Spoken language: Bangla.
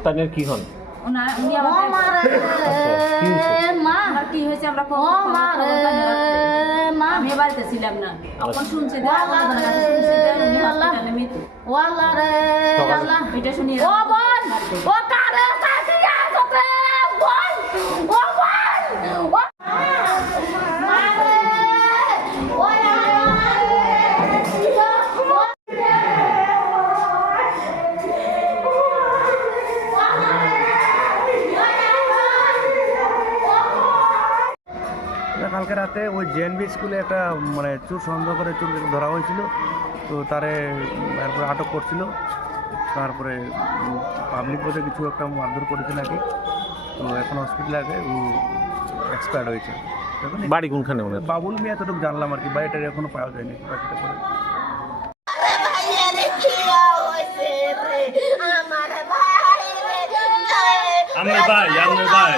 সন্তানের কি হন? উনি আমাকে কি হয়েছে আমরা আমি বাড়িতে ছিলাম না, তখন শুনছি এটা শুনি কালকে রাতে ওই জেএনবি স্কুলে একটা মানে চোর সন্দেহ করে চোর ধরা হয়েছিল, তো তারে তারপরে আটক করছিল। তারপরে পাবলিক বোধে কিছু একটা মারধর করেছে নাকি, তো এখন হসপিটালে আছে, ও এক্সপায়ার্ড হয়েছে। বাড়ি কোনখানে ওনার? বাবুল মিয়া এতটুকু জানলাম আর কি, বাড়িটা এখনো পাওয়া যায়নি বাড়িটা করে। আমার ভাই